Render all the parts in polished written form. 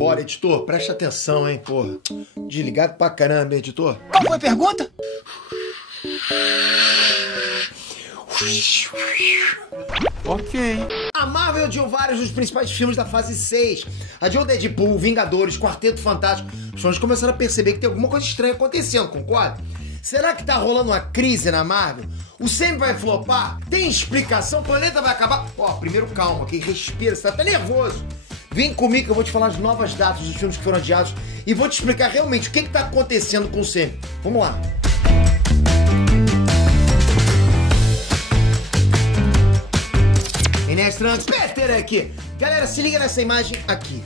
Bora, editor, presta atenção, hein, porra. Desligado pra caramba, editor. Qual foi a pergunta? Ok. A Marvel adiou vários dos principais filmes da fase 6. Adiou Deadpool, Vingadores, Quarteto Fantástico. Os fãs começaram a perceber que tem alguma coisa estranha acontecendo, concorda? Será que tá rolando uma crise na Marvel? O Sam vai flopar? Tem explicação? O planeta vai acabar? Ó, primeiro calma, ok? Respira, você tá até nervoso. Vem comigo que eu vou te falar as novas datas dos filmes que foram adiados e vou te explicar realmente o que tá acontecendo com o Sam. Vamos lá. Inês Trunks, Peter aqui. Galera, se liga nessa imagem aqui.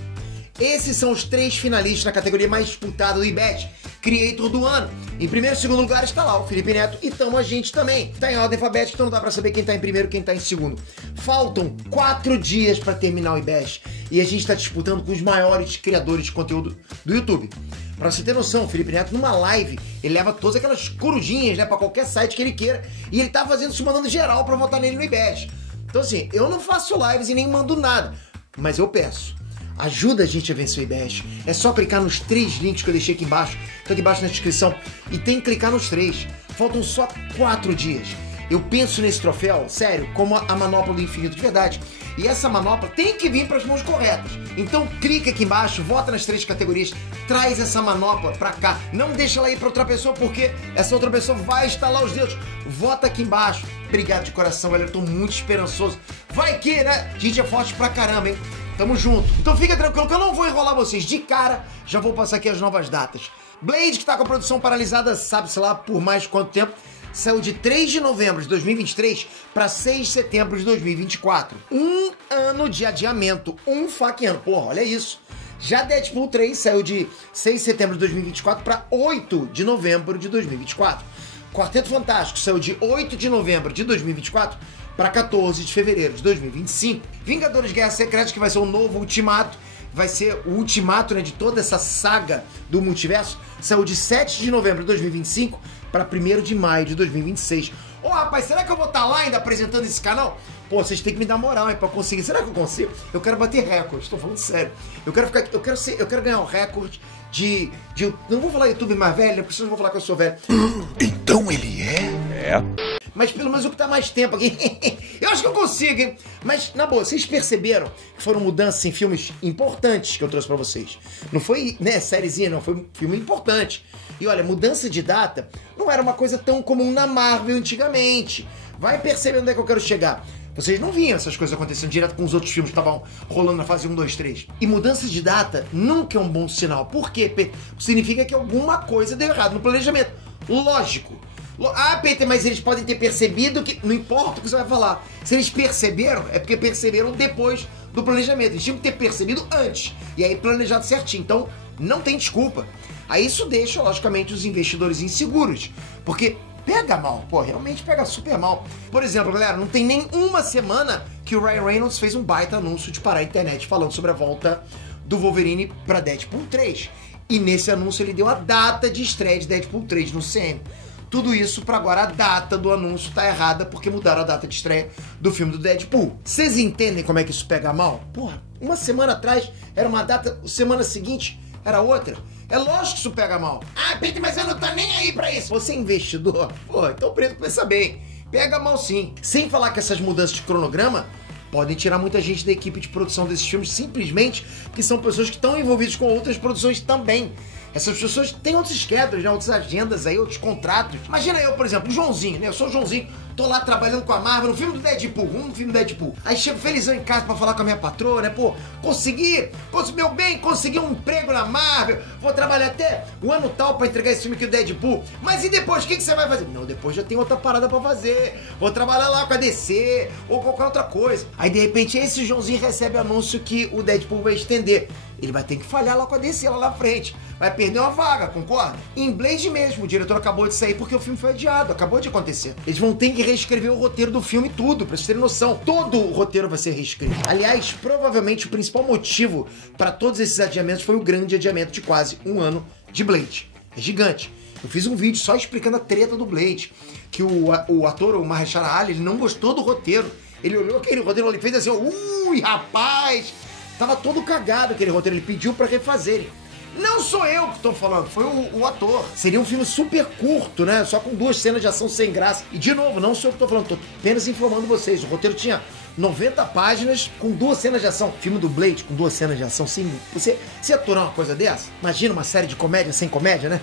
Esses são os 3 finalistas na categoria mais disputada do IBET Creator do ano. Em primeiro e segundo lugar está lá o Felipe Neto e tamo a gente também. Tá em ordem alfabética, então não dá pra saber quem tá em primeiro e quem tá em segundo. Faltam 4 dias pra terminar o IBET e a gente tá disputando com os maiores criadores de conteúdo do YouTube. Pra você ter noção, o Felipe Neto numa live, ele leva todas aquelas corujinhas, né, pra qualquer site que ele queira e ele tá fazendo isso, mandando geral pra votar nele no IBET. Então assim, eu não faço lives e nem mando nada, mas eu peço. Ajuda a gente a vencer o IBET. É só clicar nos 3 links que eu deixei aqui embaixo. Tá aqui embaixo na descrição. E tem que clicar nos 3. Faltam só 4 dias. Eu penso nesse troféu, sério, como a manopla do infinito de verdade. E essa manopla tem que vir para as mãos corretas. Então clica aqui embaixo, vota nas 3 categorias, traz essa manopla pra cá. Não deixa ela ir pra outra pessoa, porque essa outra pessoa vai estalar os dedos. Vota aqui embaixo. Obrigado de coração, galera. Eu tô muito esperançoso. Vai que, né? A gente é forte pra caramba, hein? Tamo junto. Então fica tranquilo que eu não vou enrolar vocês. De cara, já vou passar aqui as novas datas. Blade, que tá com a produção paralisada, sabe-se lá por mais quanto tempo, saiu de 3 de novembro de 2023 para 6 de setembro de 2024. 1 ano de adiamento. Um fucking ano. Porra, olha isso. Já Deadpool 3 saiu de 6 de setembro de 2024 para 8 de novembro de 2024. Quarteto Fantástico saiu de 8 de novembro de 2024 para 14 de fevereiro de 2025. Vingadores Guerra Secreta, que vai ser o novo Ultimato, vai ser o ultimato, né, de toda essa saga do multiverso, saiu de 7 de novembro de 2025 para 1º de maio de 2026. Ô, rapaz, será que eu vou estar lá ainda apresentando esse canal? Pô, vocês têm que me dar moral, hein, pra conseguir. Será que eu consigo? Eu quero bater recorde, tô falando sério. Eu quero ganhar o recorde de... Não vou falar YouTube mais velho, porque senão eu vou falar que eu sou velho. Então ele é? Mas pelo menos eu que tá mais tempo aqui. Eu acho que eu consigo, hein? Mas, na boa, vocês perceberam que foram mudanças em filmes importantes que eu trouxe pra vocês? Não foi, né, sériezinha, não. Foi um filme importante. E olha, mudança de data não era uma coisa tão comum na Marvel antigamente. Vai perceber onde é que eu quero chegar. Vocês não viam essas coisas acontecendo direto com os outros filmes que estavam rolando na fase 1, 2, 3. E mudança de data nunca é um bom sinal. Por quê, Peter? Significa que alguma coisa deu errado no planejamento. Lógico. Ah, Peter, mas eles podem ter percebido que... Não importa o que você vai falar. Se eles perceberam, é porque perceberam depois do planejamento. Eles tinham que ter percebido antes. E aí planejado certinho. Então, não tem desculpa. Aí isso deixa, logicamente, os investidores inseguros. Porque pega mal. Pô, realmente pega super mal. Por exemplo, galera, não tem nem uma semana que o Ryan Reynolds fez um baita anúncio de parar a internet falando sobre a volta do Wolverine pra Deadpool 3. E nesse anúncio ele deu a data de estreia de Deadpool 3 no CM. Tudo isso pra agora a data do anúncio tá errada porque mudaram a data de estreia do filme do Deadpool. Vocês entendem como é que isso pega mal? Porra, uma semana atrás era uma data, semana seguinte era outra. É lógico que isso pega mal. Ah, Peter, mas eu não tô nem aí pra isso. Você é investidor? Porra, então o preto pensa bem. Pega mal sim. Sem falar que essas mudanças de cronograma podem tirar muita gente da equipe de produção desses filmes simplesmente porque são pessoas que estão envolvidas com outras produções também. Essas pessoas têm outros schedules, né? Outras agendas aí, outros contratos. Imagina eu, por exemplo, o Joãozinho, né? Eu sou o Joãozinho, tô lá trabalhando com a Marvel no filme do Deadpool, no filme do Deadpool. Aí chego felizão em casa pra falar com a minha patroa, né? Pô, consegui um emprego na Marvel, vou trabalhar até o ano tal pra entregar esse filme aqui, o Deadpool. Mas e depois, o que você vai fazer? Não, depois já tem outra parada pra fazer. Vou trabalhar lá com a DC ou qualquer outra coisa. Aí, de repente, esse Joãozinho recebe anúncio que o Deadpool vai estender. Ele vai ter que falhar lá com a DC, lá na frente. Vai perder uma vaga, concorda? Em Blade mesmo, o diretor acabou de sair porque o filme foi adiado, acabou de acontecer. Eles vão ter que reescrever o roteiro do filme tudo, pra vocês terem noção. Todo o roteiro vai ser reescrito. Aliás, provavelmente o principal motivo para todos esses adiamentos foi o grande adiamento de quase 1 ano de Blade. É gigante. Eu fiz um vídeo só explicando a treta do Blade, que o ator, o Mahershala Ali, ele não gostou do roteiro. Ele olhou aquele roteiro e fez assim, ui, rapaz... Tava todo cagado aquele roteiro, ele pediu pra refazerem. Não sou eu que tô falando, foi o ator. Seria um filme super curto, né? Só com 2 cenas de ação sem graça. E de novo, não sou eu que tô falando, tô apenas informando vocês. O roteiro tinha 90 páginas com 2 cenas de ação. Filme do Blade com 2 cenas de ação, sim. Você aturar uma coisa dessa? Imagina uma série de comédia sem comédia, né?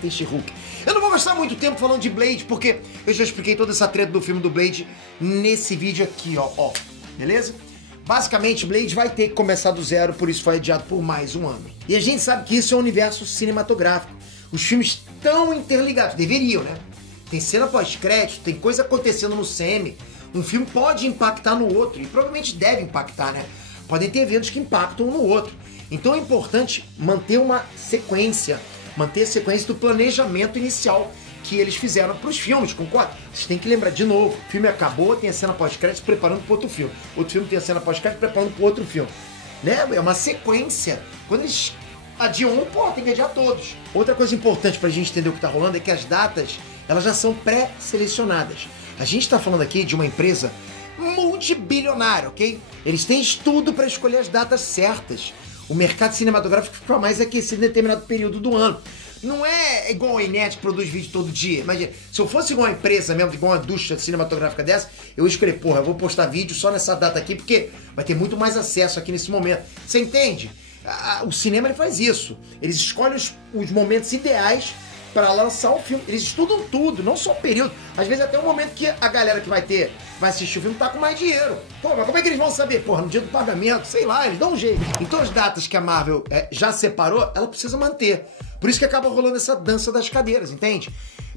Tem She-Hulk. Eu não vou gastar muito tempo falando de Blade, porque eu já expliquei toda essa treta do filme do Blade nesse vídeo aqui, ó. Beleza? Basicamente, Blade vai ter que começar do zero, por isso foi adiado por mais um ano. E a gente sabe que isso é um universo cinematográfico. Os filmes estão interligados, deveriam, né? Tem cena pós-crédito, tem coisa acontecendo no semi. Um filme pode impactar no outro, e provavelmente deve impactar, né? Podem ter eventos que impactam um no outro. Então é importante manter uma sequência, manter a sequência do planejamento inicial que eles fizeram para os filmes, concorda? Vocês têm que lembrar, de novo, o filme acabou, tem a cena pós-crédito preparando para outro filme. Outro filme tem a cena pós-crédito preparando para outro filme. Né? É uma sequência. Quando eles adiam um, pô, tem que adiar todos. Outra coisa importante para a gente entender o que está rolando é que as datas, elas já são pré-selecionadas. A gente está falando aqui de uma empresa multibilionária, ok? Eles têm estudo para escolher as datas certas. O mercado cinematográfico fica mais aquecido em determinado período do ano. Não é igual a Inês que produz vídeo todo dia. Imagina, se eu fosse igual uma empresa mesmo, igual uma indústria cinematográfica dessa, eu ia escolher, porra, eu vou postar vídeo só nessa data aqui, porque vai ter muito mais acesso aqui nesse momento. Você entende? O cinema ele faz isso. Eles escolhem os momentos ideais para lançar o filme. Eles estudam tudo, não só o período. Às vezes até o momento que a galera que vai assistir o filme tá com mais dinheiro. Pô, mas como é que eles vão saber? Porra, no dia do pagamento, sei lá, eles dão um jeito. Então as datas que a Marvel já separou, ela precisa manter. Por isso que acaba rolando essa dança das cadeiras, entende?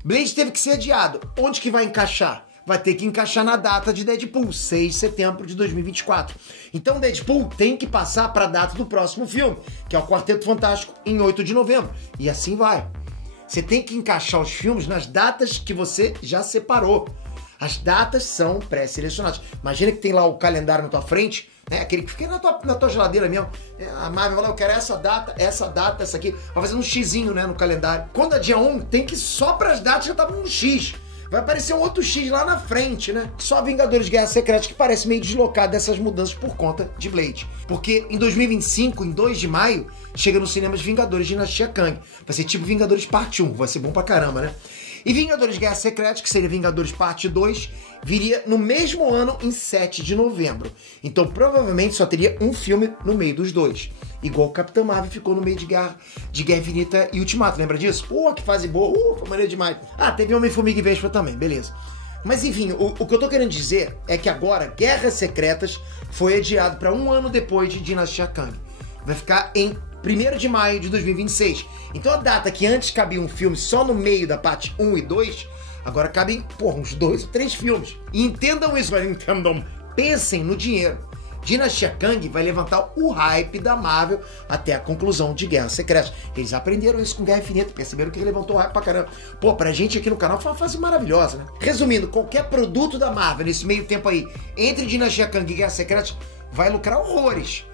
Blade teve que ser adiado. Onde que vai encaixar? Vai ter que encaixar na data de Deadpool, 6 de setembro de 2024. Então Deadpool tem que passar para a data do próximo filme, que é o Quarteto Fantástico, em 8 de novembro. E assim vai. Você tem que encaixar os filmes nas datas que você já separou. As datas são pré-selecionadas. Imagina que tem lá o calendário na tua frente, né? Aquele que fica na tua geladeira mesmo. A Marvel fala, eu quero essa data, essa aqui. Vai fazendo um xizinho, né, no calendário. Quando é dia 1, tem que só para as datas já tava um X. Vai aparecer um outro X lá na frente, né? Só Vingadores Guerra Secreta que parece meio deslocado dessas mudanças por conta de Blade. Porque em 2025, em 2 de maio, chega nos cinemas Vingadores Dinastia Kang. Vai ser tipo Vingadores Parte 1, vai ser bom pra caramba, né? E Vingadores Guerra Secreta, que seria Vingadores Parte 2, viria no mesmo ano, em 7 de novembro. Então provavelmente só teria um filme no meio dos dois. Igual o Capitão Marvel ficou no meio de Guerra Infinita e Ultimato, lembra disso? Pô, que fase boa, foi maneiro demais. Teve Homem-Formiga e Vespa também, beleza. Mas enfim, o que eu tô querendo dizer é que agora Guerras Secretas foi adiado para um ano depois de Dinastia Kang. Vai ficar em 1º de maio de 2026. Então a data que antes cabia um filme só no meio da parte 1 e 2, agora cabem, uns 2 ou 3 filmes. E entendam isso, pensem no dinheiro. Dinastia Kang vai levantar o hype da Marvel até a conclusão de Guerra Secreta. Eles aprenderam isso com Guerra Infinita, perceberam que levantou o hype pra caramba. Pô, pra gente aqui no canal foi uma fase maravilhosa, né? Resumindo, qualquer produto da Marvel nesse meio tempo aí, entre Dinastia Kang e Guerra Secreta, vai lucrar horrores.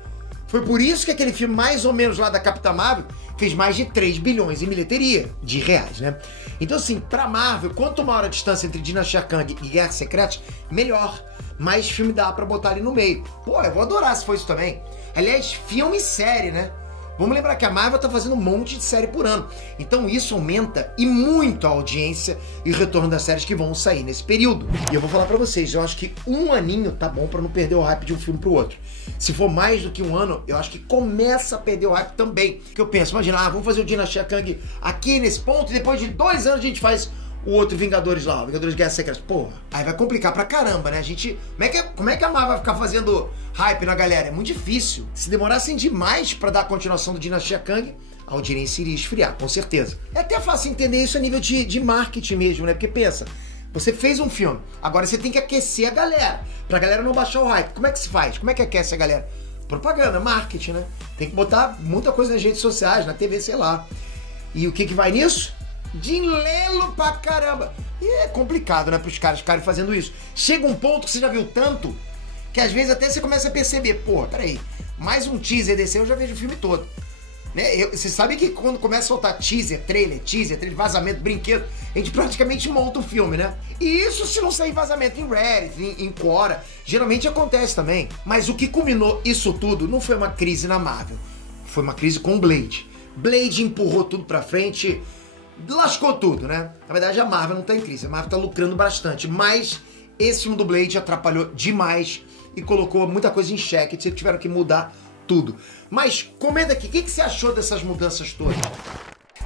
Foi por isso que aquele filme mais ou menos lá da Capitã Marvel fez mais de 3 bilhões em bilheteria de reais, né? Então assim, pra Marvel, quanto maior a distância entre Dinastia Kang e Guerra Secreta, melhor. Mais filme dá pra botar ali no meio. Pô, eu vou adorar se for isso também. Aliás, filme e série, né? Vamos lembrar que a Marvel tá fazendo um monte de série por ano. Então isso aumenta e muito a audiência e o retorno das séries que vão sair nesse período. E eu vou falar pra vocês, eu acho que um aninho tá bom pra não perder o hype de um filme pro outro. Se for mais do que um ano, eu acho que começa a perder o hype também. Porque eu penso, imagina, vamos fazer o Dinastia Kang aqui nesse ponto e depois de 2 anos a gente faz o outro Vingadores lá, o Vingadores Guerra Secreta. Porra, aí vai complicar pra caramba, né? A gente... Como é que a Marvel vai ficar fazendo hype na galera? É muito difícil. Se demorassem demais pra dar a continuação do Dinastia Kang, a audiência iria esfriar, com certeza. É até fácil entender isso a nível de marketing mesmo, né? Porque pensa, você fez um filme, agora você tem que aquecer a galera, pra galera não baixar o hype. Como é que se faz? Como é que aquece a galera? Propaganda, marketing, né? Tem que botar muita coisa nas redes sociais, na TV, sei lá. E o que vai nisso? Dinheiro pra caramba. E é complicado, né, pros caras ficarem fazendo isso. Chega um ponto que você já viu tanto que às vezes até você começa a perceber, pô, peraí, mais um teaser desse eu já vejo o filme todo. Né? Você sabe que quando começa a soltar teaser, trailer, vazamento, brinquedo, a gente praticamente monta o filme, né? E isso se não sair vazamento em Reddit, em Quora, geralmente acontece também. Mas o que culminou isso tudo não foi uma crise na Marvel, foi uma crise com o Blade. Blade empurrou tudo pra frente, lascou tudo, né? Na verdade a Marvel não tá em crise, a Marvel tá lucrando bastante, mas esse filme do Blade atrapalhou demais e colocou muita coisa em xeque, tiveram que mudar tudo. Mas comenta aqui, o que você achou dessas mudanças todas?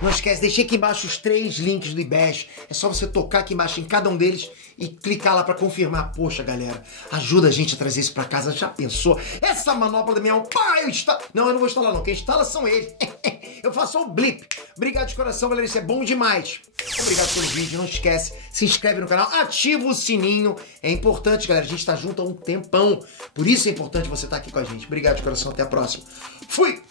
Não esquece, deixei aqui embaixo os 3 links do IBEST. É só você tocar aqui embaixo em cada um deles e clicar lá pra confirmar. Poxa, galera, ajuda a gente a trazer isso pra casa. Já pensou? Essa manopla da minha alma, Não, eu não vou instalar não. Quem instala são eles. Eu faço o blip. Obrigado de coração, galera. Isso é bom demais. Obrigado pelo vídeo. Não esquece, se inscreve no canal, ativa o sininho. É importante, galera. A gente tá junto há um tempão. Por isso é importante você estar aqui com a gente. Obrigado de coração. Até a próxima. Fui!